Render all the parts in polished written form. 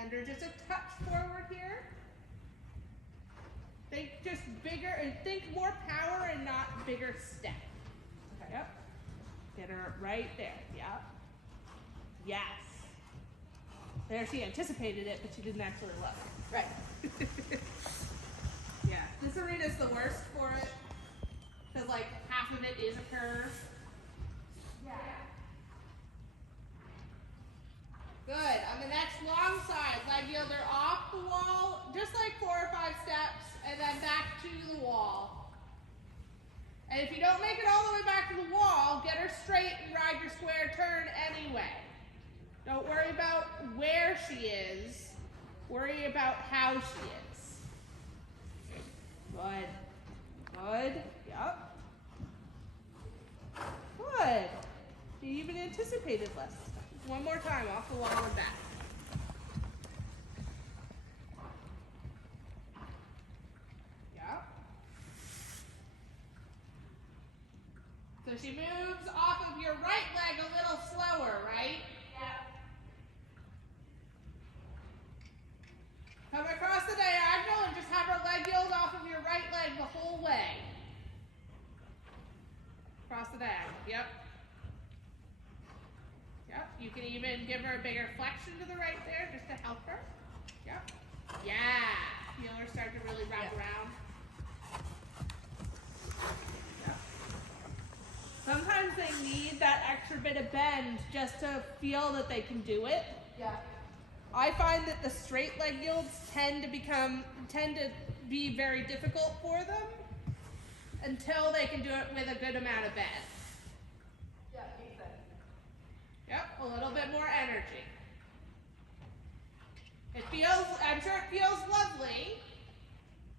Send her just a touch forward here. Think just bigger and think more power and not bigger step. Okay. Yep. Get her right there. Yep. Yes. There, she anticipated it, but she didn't actually look. Right. Yeah, this arena's the worst for it. Because like half of it is a curve. Yeah. Good. On the next long side, leg yielder off the wall, just like 4 or 5 steps, and then back to the wall. And if you don't make it all the way back to the wall, get her straight and ride your square turn anyway. Don't worry about where she is. Worry about how she is. Good. Good. Yep. Good. You even anticipated less. One more time, off the wall and back. Yep. So she moves off of your right leg a little slower, right? Yeah. Come across the diagonal and just have her leg yield off of your right leg the whole way. Across the diagonal, yep. Yep, you can even give her a bigger flexion to the right there just to help her. Yep. Yeah. Feel her start to really wrap around. Yep. Sometimes they need that extra bit of bend just to feel that they can do it. Yeah. I find that the straight leg yields tend to be very difficult for them until they can do it with a good amount of bend. Yeah, makes sense. Yep, a little bit more energy. It feels, I'm sure it feels lovely,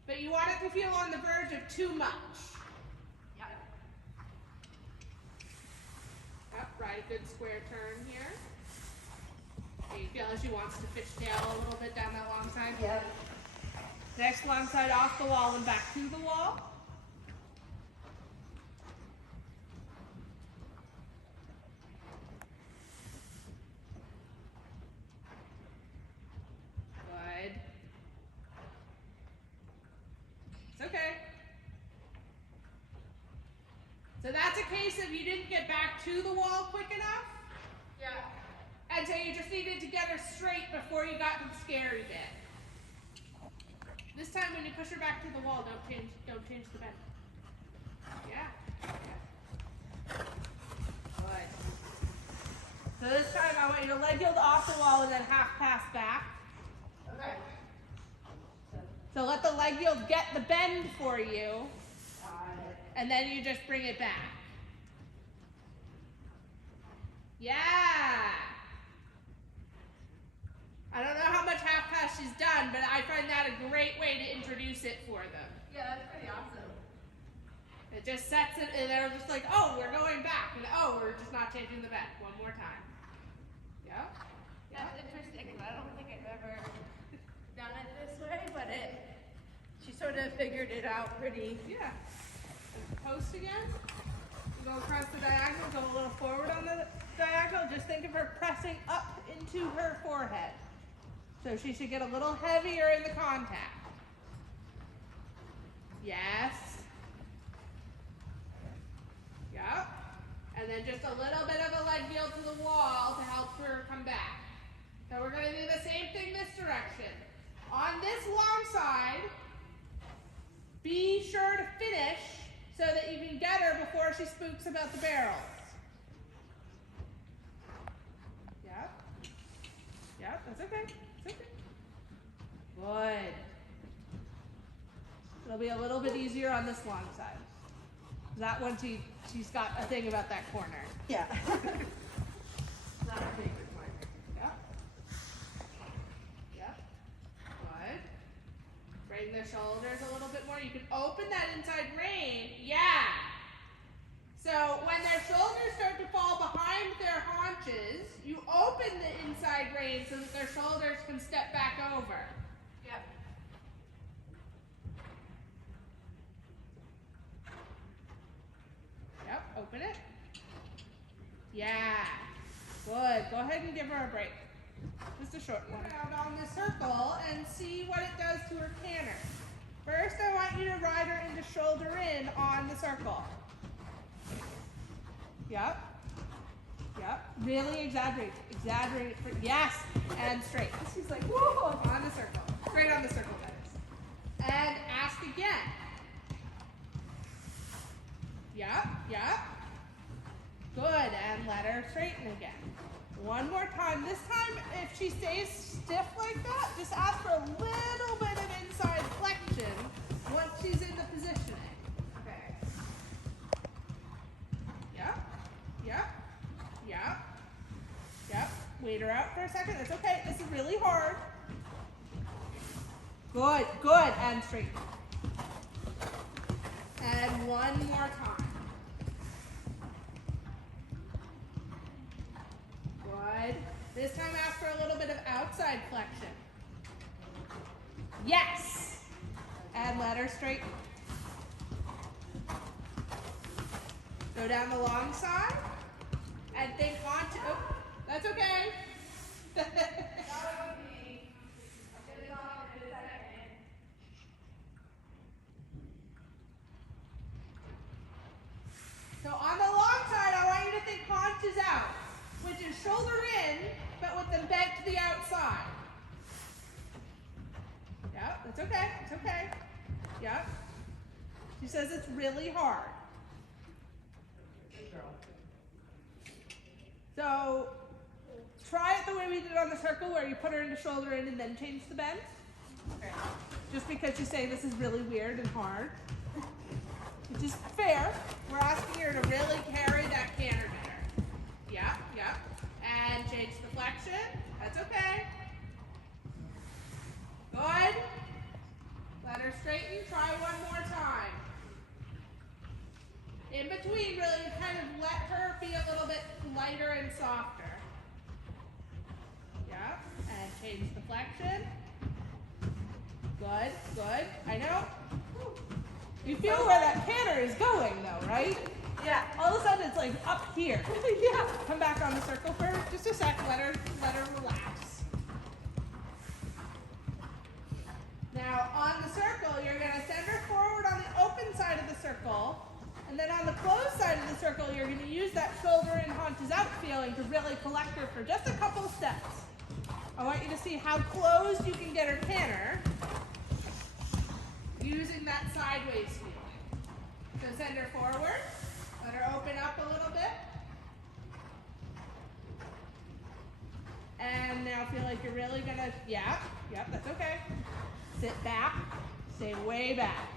but you want it to feel on the verge of too much. Yep. Yep, ride a good square turn here. You feel as she wants to fishtail a little bit down that long side? Yep. Next long side off the wall and back to the wall. Good. It's okay. So that's a case of you didn't get back to the wall quick enough. Yeah. And so you just needed to get her straight before you got to the scary bit. This time when you push her back to the wall, don't change the bend. Yeah. Good. So this time I want you to leg yield off the wall and then half pass back. Okay. So let the leg yield get the bend for you. And then you just bring it back. Yeah. I don't know how much half pass she's done, but I find that a great way to introduce it for them. Yeah, that's pretty awesome. It just sets it, and they're just like, oh, we're going back, and oh, we're just not changing the bend. One more time. Yeah? Yeah, it's interesting. I don't think I've ever done it this way, but she sort of figured it out pretty. Yeah. And post again. You go across the diagonal, go a little forward on the diagonal. Just think of her pressing up into her forehead. So she should get a little heavier in the contact. Yes. Yep. And then just a little bit of a leg yield to the wall to help her come back. So we're going to do the same thing this direction. On this long side, be sure to finish so that you can get her before she spooks about the barrels. Yep. Yep, that's okay. It's okay. Good. It'll be a little bit easier on this long side. That one, she's got a thing about that corner. Yeah. Not her favorite corner. Yep. Yep. Good. Bring the shoulders a little bit more. You can open that inside rein. Yeah. So when their shoulders start to fall behind their haunches, you open the inside rein so that their shoulders can step back over. Yep. Yep, open it. Yeah. Good. Go ahead and give her a break. Just a short one. Around on the circle and see what it does to her canter. First, I want you to ride her into shoulder in on the circle. Yep. Yep. Really exaggerate. Exaggerate. Yes. And straight. She's like, whoa, on the circle. Straight on the circle, that is. And ask again. Yep. Yep. Good. And let her straighten again. One more time. This time, if she stays stiff like that, just ask for a little bit of inside flexion once she's in the positioning. Okay. Yep. Yep. Yep. Yep. Wait her out for a second. It's okay. This is really hard. Good. Good. And straight. And one more time. Good. This time ask for a little bit of outside flexion. Yes. And let her straighten. Go down the long side. And think on to, oh, that's okay. So on the long side, I want you to think haunches out, which is shoulder in, but with them bent to the outside. Yep, that's okay, it's okay. Yep. She says it's really hard. So try it the way we did on the circle, where you put her into shoulder in and then change the bend. Okay. Just because you say this is really weird and hard. Which is fair. We're asking her to really carry that canter better. Yeah, yeah. And change the flexion. That's okay. Good. Let her straighten. Try one more time. In between, really kind of let her be a little bit lighter and softer. Yeah. And change the flexion. Good, good. I know. You feel where that canter is going though, right? Yeah. All of a sudden it's like up here. Yeah. Come back on the circle for just a sec. Let her relax. Now on the circle, you're gonna send her forward on the open side of the circle, and then on the closed side of the circle, you're gonna use that shoulder in, haunches out feeling to really collect her for just a couple of steps. I want you to see how closed you can get her canter using that sideways feeling. So send her forward, let her open up a little bit. And now feel like you're really gonna, yep, that's okay. Sit back, stay way back.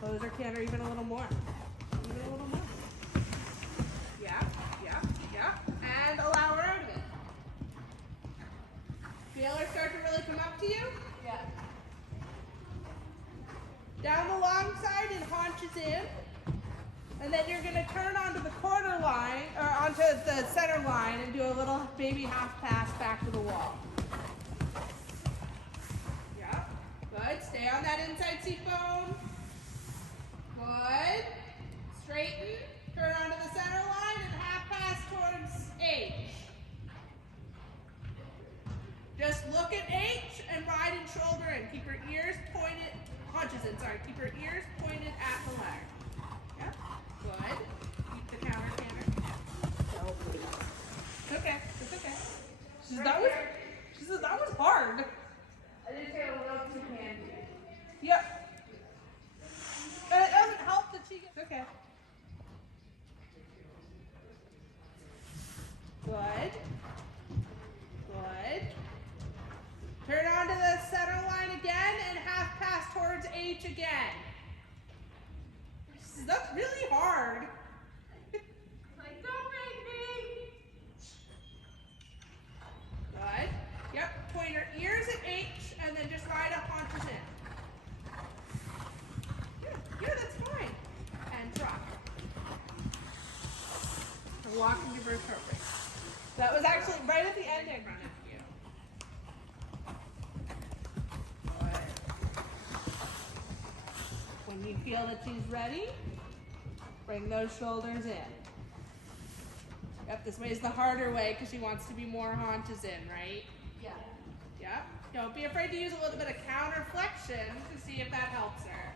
Close her canter even a little more. Even a little more. Yeah. And allow her out of it. Feel her start to really come up to you? Yeah. Down the long side and haunches in. And then you're going to turn onto the corner line, or onto the center line, and do a little baby half pass back to the wall. Yeah, good. Stay on that inside seat bone. Good. Straighten. Turn onto the center line and half pass towards H. Just look at H and ride and shoulder in. Keep her ears pointed, haunches in, sorry. Keep her ears pointed at the leg. Yep. Good. Keep the counter canter. It's okay. It's okay. She said that was hard. I didn't say a little too handy. Yep. And it doesn't help that she gets. Okay. Good. Good. Turn onto the center line again and half pass towards H again. That's really hard. Like, don't make me. Good. Yep. Point her ears at H and then just ride up haunches in. Yeah, that's fine. And drop. And walk and give her a throat break. That was actually right at the end I run it. When you feel that she's ready, bring those shoulders in. Yep, this way is the harder way because she wants to be more haunches in, right? Yeah. Yep. Don't be afraid to use a little bit of counter flexion to see if that helps her.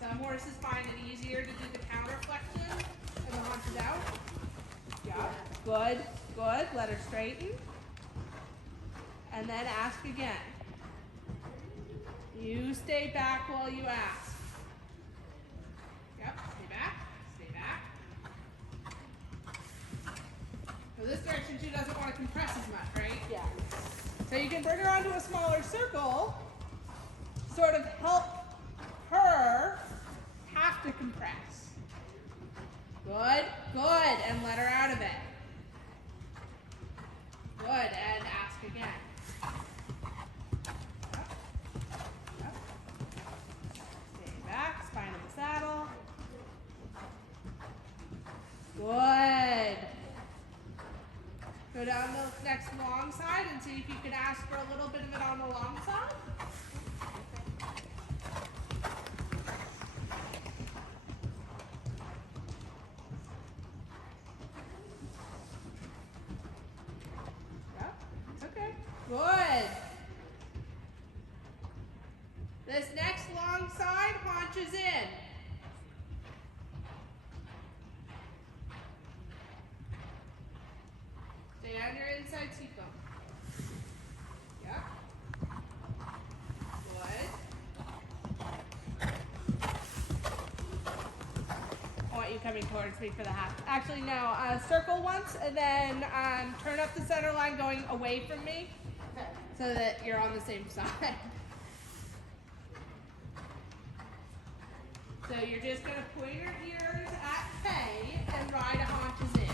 Some horses find it easier to do the counter flexion and the haunches out. Yep. Good, good. Let her straighten. And then ask again. You stay back while you ask. Yep, stay back, stay back. So this direction she doesn't want to compress as much, right? Yeah. So you can bring her onto a smaller circle, sort of help her have to compress. Good, good, and let her out of it. Good, and ask again. Back, spine of the saddle. Good. Go down the next long side and see if you can ask for a little bit of it on the long side. Yep, it's okay. Good. This next long side, haunches in. Stay on your inside seat bone. Yep. Good. I want you coming towards me for the half. Actually, no. Circle once and then turn up the center line going away from me so that you're on the same side. So you're just going to point your ears at K and ride a haunches in.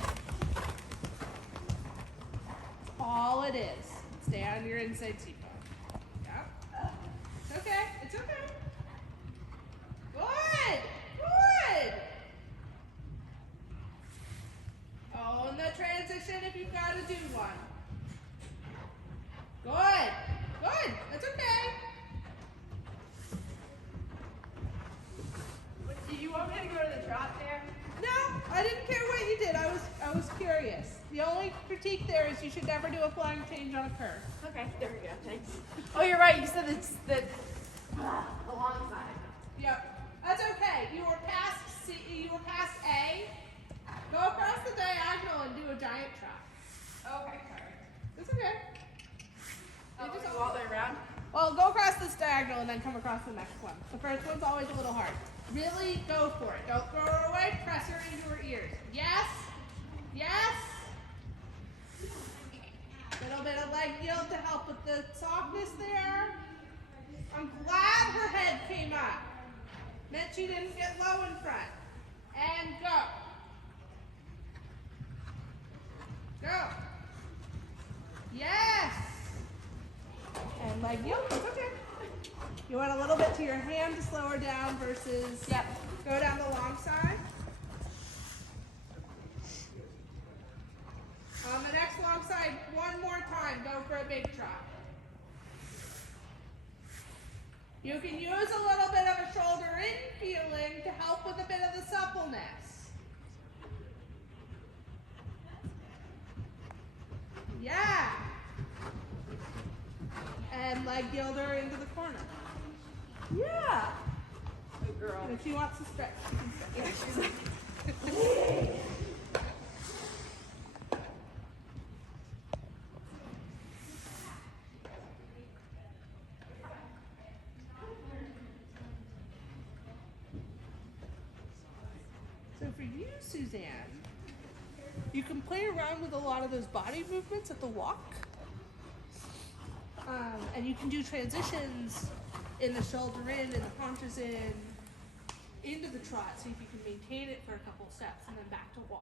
That's all it is. Stay on your inside seat bone. Yep. It's okay. It's okay. Good. Good. Own the transition if you've got to do one. Good. Good. That's okay. Did you want me to go to the trot there? No, I didn't care what you did. I was curious. The only critique there is you should never do a flying change on a curve. Okay, there we go. Thanks. Oh, you're right. You said it's the long side. Yep. That's okay. You were past C, you were past A. Go across the diagonal and do a giant trot. Okay, sorry. It's okay. Oh, just go all the way around? Well, go across this diagonal and then come across the next one. The first one's always a little hard. Really go for it. Don't throw her away. Press her into her ears. Yes. Yes. Little bit of leg yield to help with the softness there. I'm glad her head came up. Meant she didn't get low in front. And go. Go. Yes. And leg yield. It's okay. You want a little bit to your hand to slow her down versus go down the long side. On the next long side, one more time, go for a big trot. You can use a little bit of a shoulder in feeling to help with a bit of the suppleness. Yeah. And leg yield her into the corner. Yeah. Good girl. And if she wants to stretch, she can stretch. So for you, Suzanne, you can play around with a lot of those body movements at the walk. And you can do transitions in the shoulder in and the haunches in into the trot, see if you can maintain it for a couple steps and then back to walk.